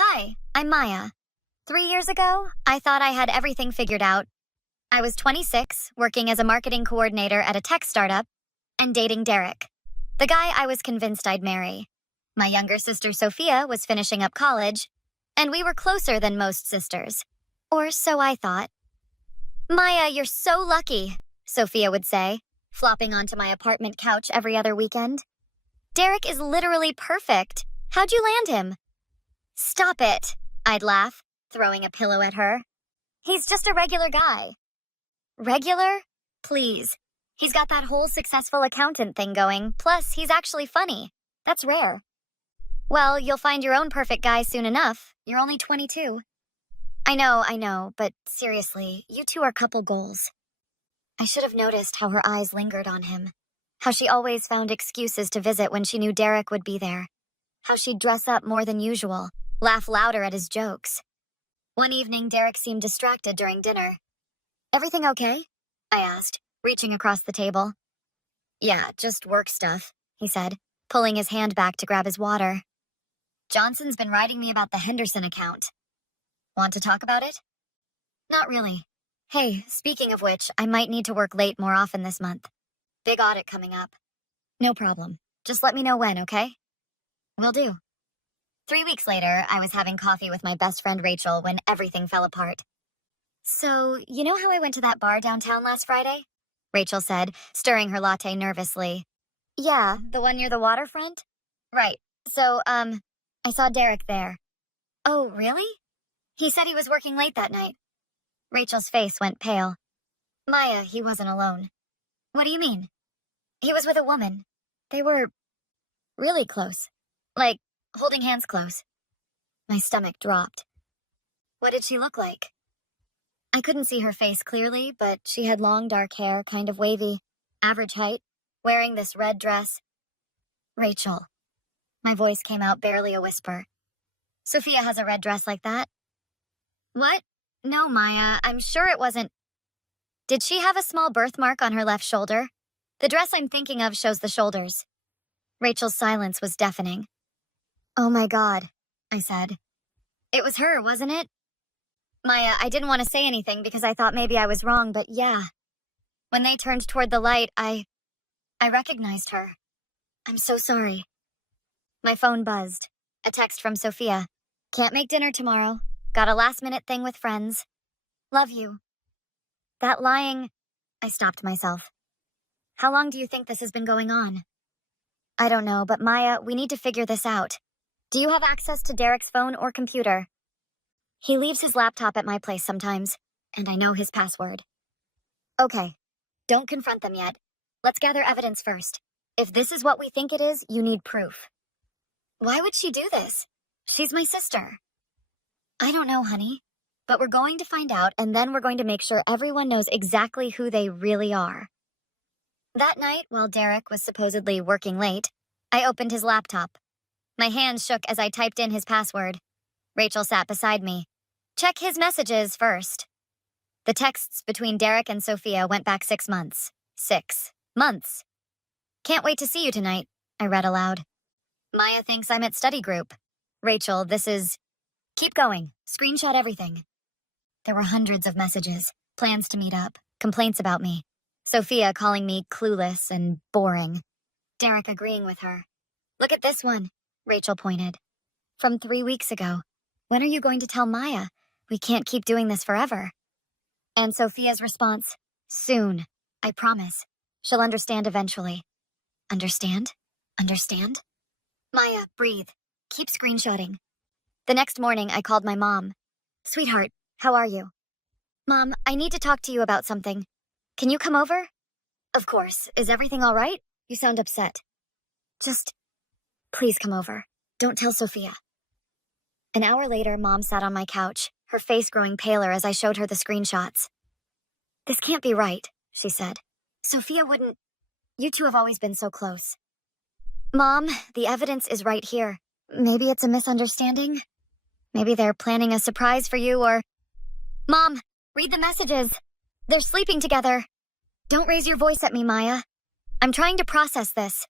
Hi, I'm Maya. 3 years ago, I thought I had everything figured out. I was 26, working as a marketing coordinator at a tech startup, and dating Derek, the guy I was convinced I'd marry. My younger sister Sophia was finishing up college, and we were closer than most sisters. Or so I thought. Maya, you're so lucky, Sophia would say, flopping onto my apartment couch every other weekend. Derek is literally perfect. How'd you land him? Stop it, I'd laugh, throwing a pillow at her. He's just a regular guy. Regular? Please. He's got that whole successful accountant thing going, plus he's actually funny. That's rare. Well, you'll find your own perfect guy soon enough. You're only 22. I know, but seriously, you two are couple goals. I should have noticed how her eyes lingered on him. How she always found excuses to visit when she knew Derek would be there. How she'd dress up more than usual, laugh louder at his jokes. One evening, Derek seemed distracted during dinner. Everything okay? I asked, reaching across the table. Yeah, just work stuff, he said, pulling his hand back to grab his water. Johnson's been writing me about the Henderson account. Want to talk about it? Not really. Hey, speaking of which, I might need to work late more often this month. Big audit coming up. No problem. Just let me know when, okay? Will do. 3 weeks later, I was having coffee with my best friend Rachel when everything fell apart. So, you know how I went to that bar downtown last Friday? Rachel said, stirring her latte nervously. Yeah, the one near the waterfront? Right. So, I saw Derek there. Oh, really? He said he was working late that night. Rachel's face went pale. Maya, he wasn't alone. What do you mean? He was with a woman. They were really close. Like, holding hands close. My stomach dropped. What did she look like? I couldn't see her face clearly, but she had long dark hair, kind of wavy, average height, wearing this red dress. Rachel. My voice came out barely a whisper. Sophia has a red dress like that. What? No, Maya, I'm sure it wasn't. Did she have a small birthmark on her left shoulder? The dress I'm thinking of shows the shoulders. Rachel's silence was deafening. Oh my God, I said. It was her, wasn't it? Maya, I didn't want to say anything because I thought maybe I was wrong, but yeah. When they turned toward the light, I recognized her. I'm so sorry. My phone buzzed. A text from Sophia. Can't make dinner tomorrow. Got a last-minute thing with friends. Love you. That lying... I stopped myself. How long do you think this has been going on? I don't know, but Maya, we need to figure this out. Do you have access to Derek's phone or computer? He leaves his laptop at my place sometimes, and I know his password. Okay, don't confront them yet. Let's gather evidence first. If this is what we think it is, you need proof. Why would she do this? She's my sister. I don't know, honey, but we're going to find out, and then we're going to make sure everyone knows exactly who they really are. That night, while Derek was supposedly working late, I opened his laptop. My hands shook as I typed in his password. Rachel sat beside me. Check his messages first. The texts between Derek and Sophia went back 6 months. 6 months. Can't wait to see you tonight, I read aloud. Maya thinks I'm at study group. Rachel, this is... Keep going. Screenshot everything. There were hundreds of messages, plans to meet up, complaints about me. Sophia calling me clueless and boring. Derek agreeing with her. Look at this one, Rachel pointed. From 3 weeks ago. When are you going to tell Maya? We can't keep doing this forever. And Sophia's response, soon, I promise. She'll understand eventually. Understand? Understand? Maya, breathe. Keep screenshotting. The next morning, I called my mom. Sweetheart, how are you? Mom, I need to talk to you about something. Can you come over? Of course. Is everything all right? You sound upset. Just, please come over. Don't tell Sophia. An hour later, Mom sat on my couch, her face growing paler as I showed her the screenshots. This can't be right, she said. Sophia wouldn't... You two have always been so close. Mom, the evidence is right here. Maybe it's a misunderstanding? Maybe they're planning a surprise for you or... Mom, read the messages. They're sleeping together. Don't raise your voice at me, Maya. I'm trying to process this.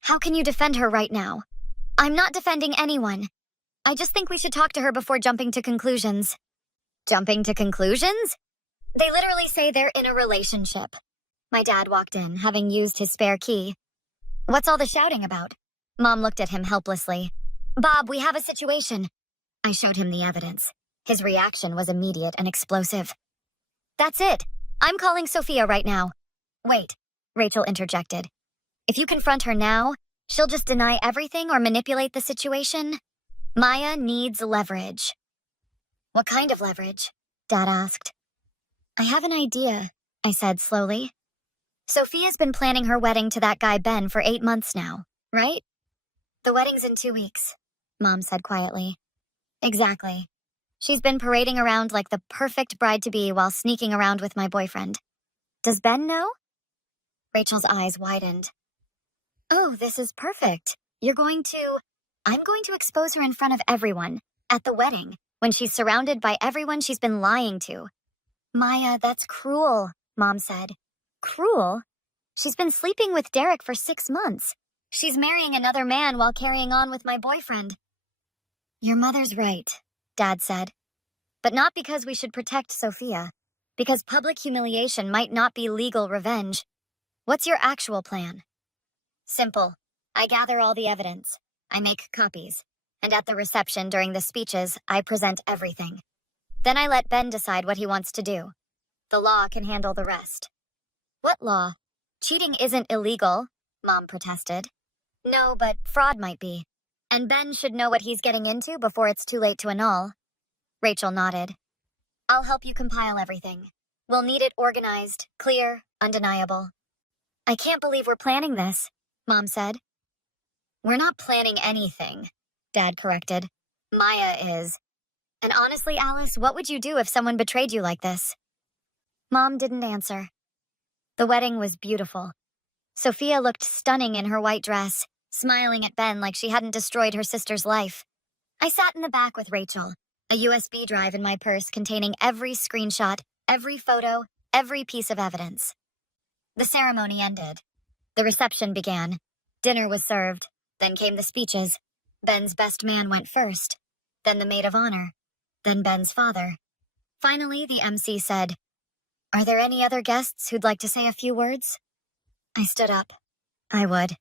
How can you defend her right now? I'm not defending anyone. I just think we should talk to her before jumping to conclusions. Jumping to conclusions? They literally say they're in a relationship. My dad walked in, having used his spare key. What's all the shouting about? Mom looked at him helplessly. Bob, we have a situation. I showed him the evidence. His reaction was immediate and explosive. That's it. I'm calling Sophia right now. Wait, Rachel interjected. If you confront her now, she'll just deny everything or manipulate the situation. Maya needs leverage. What kind of leverage? Dad asked. I have an idea, I said slowly. Sophia's been planning her wedding to that guy Ben for 8 months now, right? The wedding's in 2 weeks, Mom said quietly. Exactly. She's been parading around like the perfect bride-to-be while sneaking around with my boyfriend. Does Ben know? Rachel's eyes widened. Oh, this is perfect. I'm going to expose her in front of everyone, at the wedding, when she's surrounded by everyone she's been lying to. Maya, that's cruel, Mom said. Cruel? She's been sleeping with Derek for 6 months. She's marrying another man while carrying on with my boyfriend. Your mother's right, Dad said. But not because we should protect Sophia. Because public humiliation might not be legal revenge. What's your actual plan? Simple. I gather all the evidence. I make copies. And at the reception during the speeches, I present everything. Then I let Ben decide what he wants to do. The law can handle the rest. What law? Cheating isn't illegal, Mom protested. No, but fraud might be. And Ben should know what he's getting into before it's too late to annul. Rachel nodded. I'll help you compile everything. We'll need it organized, clear, undeniable. I can't believe we're planning this, Mom said. We're not planning anything, Dad corrected. Maya is. And honestly, Alice, what would you do if someone betrayed you like this? Mom didn't answer. The wedding was beautiful. Sophia looked stunning in her white dress, smiling at Ben like she hadn't destroyed her sister's life. I sat in the back with Rachel, a USB drive in my purse containing every screenshot, every photo, every piece of evidence. The ceremony ended. The reception began. Dinner was served. Then came the speeches. Ben's best man went first. Then the maid of honor. Then Ben's father. Finally, the MC said, Are there any other guests who'd like to say a few words? I stood up. I would.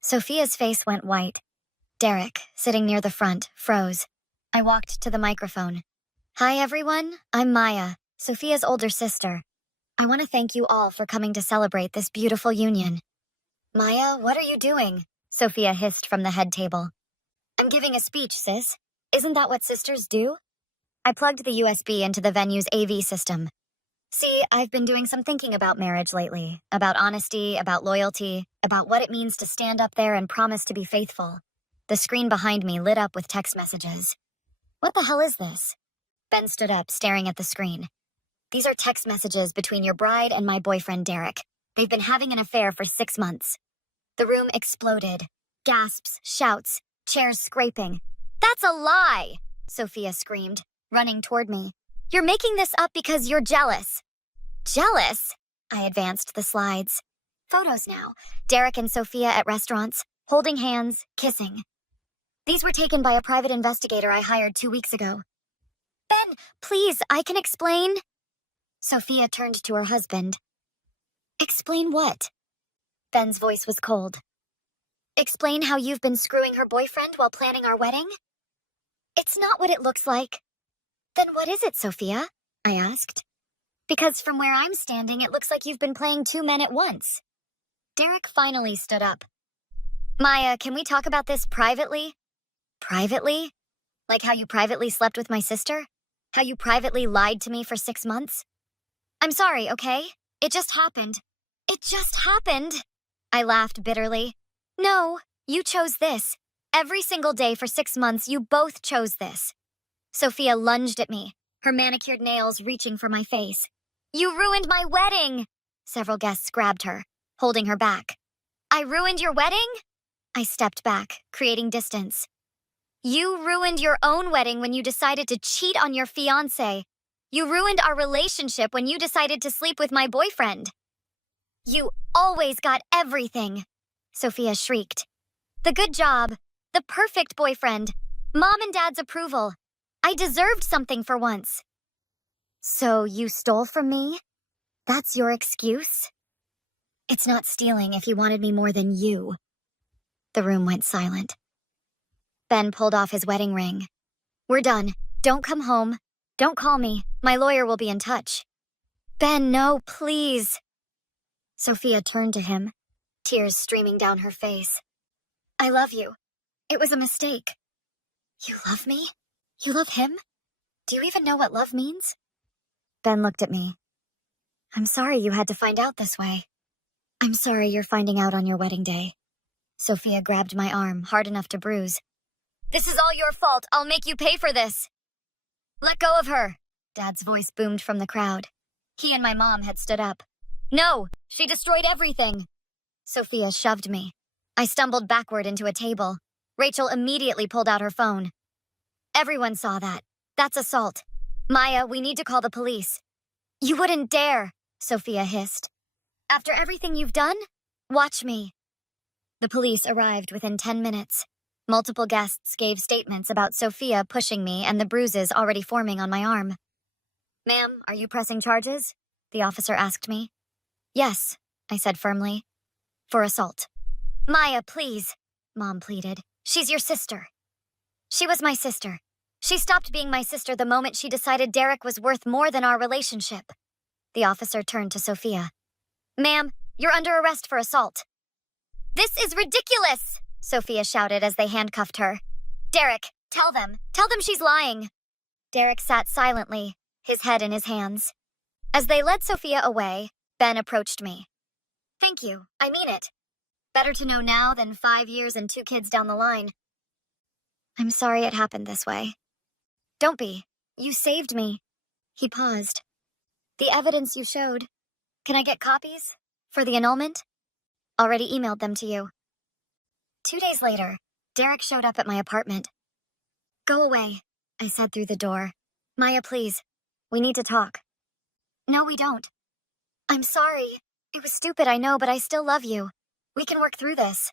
Sophia's face went white. Derek, sitting near the front, froze. I walked to the microphone. Hi, everyone. I'm Maya, Sophia's older sister. I want to thank you all for coming to celebrate this beautiful union. Maya, what are you doing? Sophia hissed from the head table. I'm giving a speech, sis. Isn't that what sisters do? I plugged the USB into the venue's AV system. See, I've been doing some thinking about marriage lately, about honesty, about loyalty, about what it means to stand up there and promise to be faithful. The screen behind me lit up with text messages. What the hell is this? Ben stood up, staring at the screen. These are text messages between your bride and my boyfriend, Derek. They've been having an affair for 6 months. The room exploded. Gasps, shouts, chairs scraping. That's a lie, Sophia screamed, running toward me. You're making this up because you're jealous. Jealous? I advanced the slides. Photos now. Derek and Sophia at restaurants, holding hands, kissing. These were taken by a private investigator I hired 2 weeks ago. Ben, please, I can explain. Sophia turned to her husband. Explain what? Ben's voice was cold. Explain how you've been screwing her boyfriend while planning our wedding? It's not what it looks like. Then what is it, Sophia? I asked. Because from where I'm standing, it looks like you've been playing 2 men at once. Derek finally stood up. Maya, can we talk about this privately? Privately? Like how you privately slept with my sister? How you privately lied to me for 6 months? I'm sorry, okay? It just happened. It just happened. I laughed bitterly. No, you chose this. Every single day for 6 months, you both chose this. Sophia lunged at me, her manicured nails reaching for my face. You ruined my wedding! Several guests grabbed her, holding her back. I ruined your wedding? I stepped back, creating distance. You ruined your own wedding when you decided to cheat on your fiancé. You ruined our relationship when you decided to sleep with my boyfriend. You always got everything, Sophia shrieked. The good job, the perfect boyfriend, Mom and Dad's approval. I deserved something for once. So you stole from me? That's your excuse? It's not stealing if he wanted me more than you. The room went silent. Ben pulled off his wedding ring. We're done. Don't come home. Don't call me. My lawyer will be in touch. Ben, no, please. Sophia turned to him, tears streaming down her face. I love you. It was a mistake. You love me? You love him? Do you even know what love means? Ben looked at me. I'm sorry you had to find out this way. I'm sorry you're finding out on your wedding day. Sophia grabbed my arm, hard enough to bruise. This is all your fault. I'll make you pay for this. Let go of her. Dad's voice boomed from the crowd. He and my mom had stood up. No, she destroyed everything. Sophia shoved me. I stumbled backward into a table. Rachel immediately pulled out her phone. Everyone saw that. That's assault. Maya, we need to call the police. You wouldn't dare, Sophia hissed. After everything you've done, watch me. The police arrived within 10 minutes. Multiple guests gave statements about Sophia pushing me and the bruises already forming on my arm. Ma'am, are you pressing charges? The officer asked me. Yes, I said firmly. For assault. Maya, please, Mom pleaded. She's your sister. She was my sister. She stopped being my sister the moment she decided Derek was worth more than our relationship. The officer turned to Sophia. Ma'am, you're under arrest for assault. This is ridiculous, Sophia shouted as they handcuffed her. Derek, tell them she's lying. Derek sat silently, his head in his hands. As they led Sophia away, Ben approached me. Thank you, I mean it. Better to know now than 5 years and 2 kids down the line. I'm sorry it happened this way. Don't be. You saved me. He paused. The evidence you showed. Can I get copies? For the annulment? Already emailed them to you. 2 days later, Derek showed up at my apartment. Go away, I said through the door. Maya, please. We need to talk. No, we don't. I'm sorry. It was stupid, I know, but I still love you. We can work through this.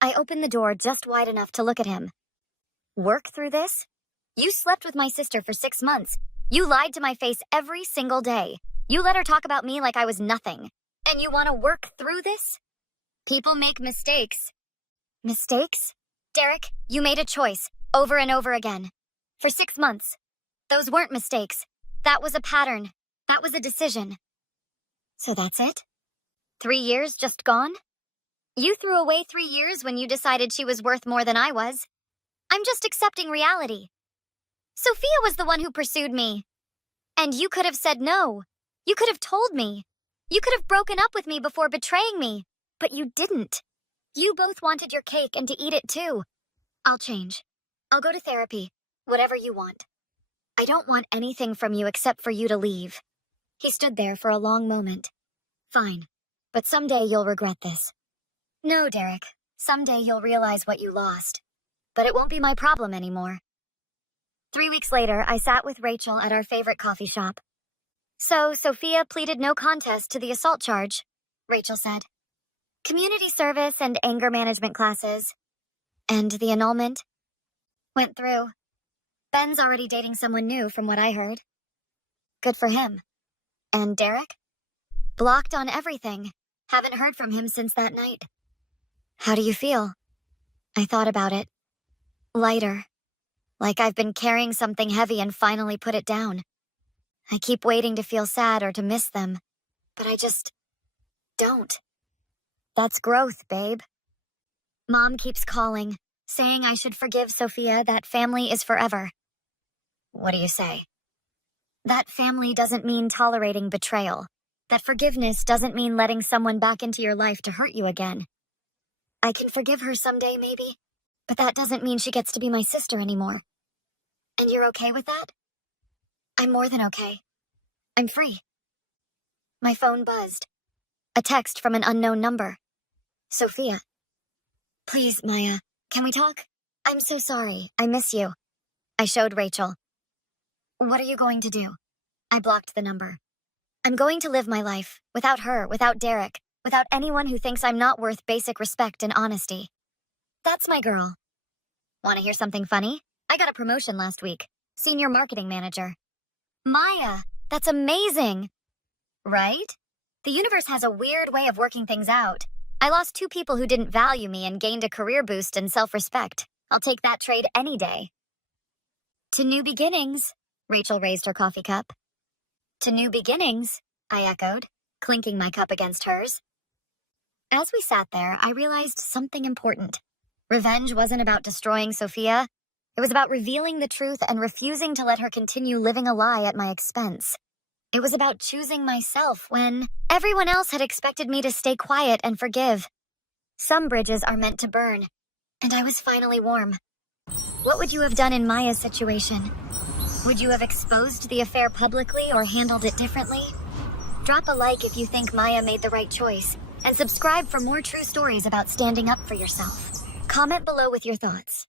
I opened the door just wide enough to look at him. Work through this? You slept with my sister for 6 months. You lied to my face every single day. You let her talk about me like I was nothing. And you want to work through this? People make mistakes. Mistakes? Derek, you made a choice, over and over again. For 6 months. Those weren't mistakes. That was a pattern. That was a decision. So that's it? 3 years just gone? You threw away 3 years when you decided she was worth more than I was. I'm just accepting reality. Sophia was the one who pursued me. And you could have said no. You could have told me. You could have broken up with me before betraying me. But you didn't. You both wanted your cake and to eat it too. I'll change. I'll go to therapy. Whatever you want. I don't want anything from you except for you to leave. He stood there for a long moment. Fine. But someday you'll regret this. No, Derek. Someday you'll realize what you lost. But it won't be my problem anymore. 3 weeks later, I sat with Rachel at our favorite coffee shop. So, Sophia pleaded no contest to the assault charge, Rachel said. Community service and anger management classes. And the annulment? Went through. Ben's already dating someone new from what I heard. Good for him. And Derek? Blocked on everything. Haven't heard from him since that night. How do you feel? I thought about it. Lighter. Like I've been carrying something heavy and finally put it down. I keep waiting to feel sad or to miss them, but I just don't. That's growth, babe. Mom keeps calling, saying I should forgive Sophia, that family is forever. What do you say? That family doesn't mean tolerating betrayal. That forgiveness doesn't mean letting someone back into your life to hurt you again. I can forgive her someday, maybe, but that doesn't mean she gets to be my sister anymore. And you're okay with that? I'm more than okay. I'm free. My phone buzzed. A text from an unknown number. Sophia. Please, Maya, can we talk? I'm so sorry. I miss you. I showed Rachel. What are you going to do? I blocked the number. I'm going to live my life, without her, without Derek, without anyone who thinks I'm not worth basic respect and honesty. That's my girl. Want to hear something funny? I got a promotion last week. Senior marketing manager. Maya, that's amazing. Right? The universe has a weird way of working things out. I lost 2 people who didn't value me and gained a career boost and self-respect. I'll take that trade any day. To new beginnings, Rachel raised her coffee cup. To new beginnings, I echoed, clinking my cup against hers. As we sat there, I realized something important. Revenge wasn't about destroying Sophia. It was about revealing the truth and refusing to let her continue living a lie at my expense. It was about choosing myself when everyone else had expected me to stay quiet and forgive. Some bridges are meant to burn, and I was finally warm. What would you have done in Maya's situation? Would you have exposed the affair publicly or handled it differently? Drop a like if you think Maya made the right choice, and subscribe for more true stories about standing up for yourself. Comment below with your thoughts.